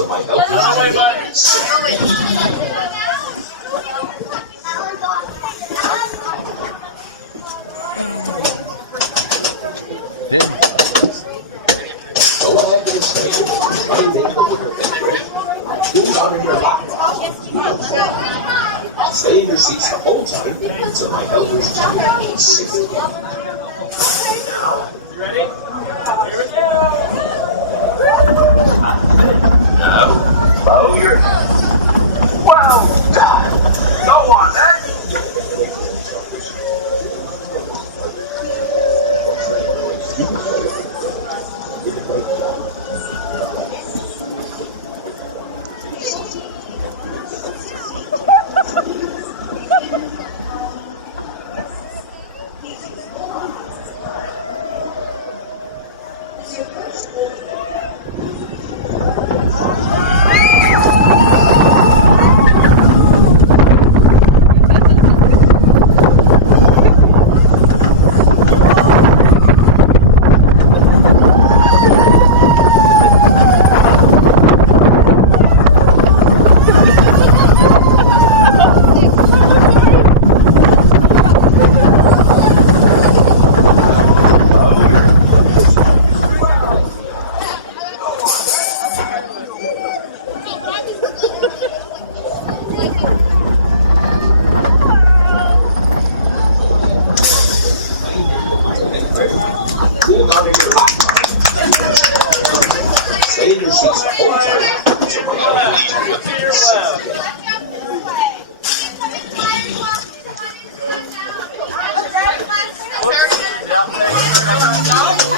so my helpers go ahead and say, my name is Hippogriff. Put it on your lap. Stay in your seats the whole time, so my helpers can sit again. Now, You ready? Here we go. now, bow your head. Well done. Go on then. Hold on to your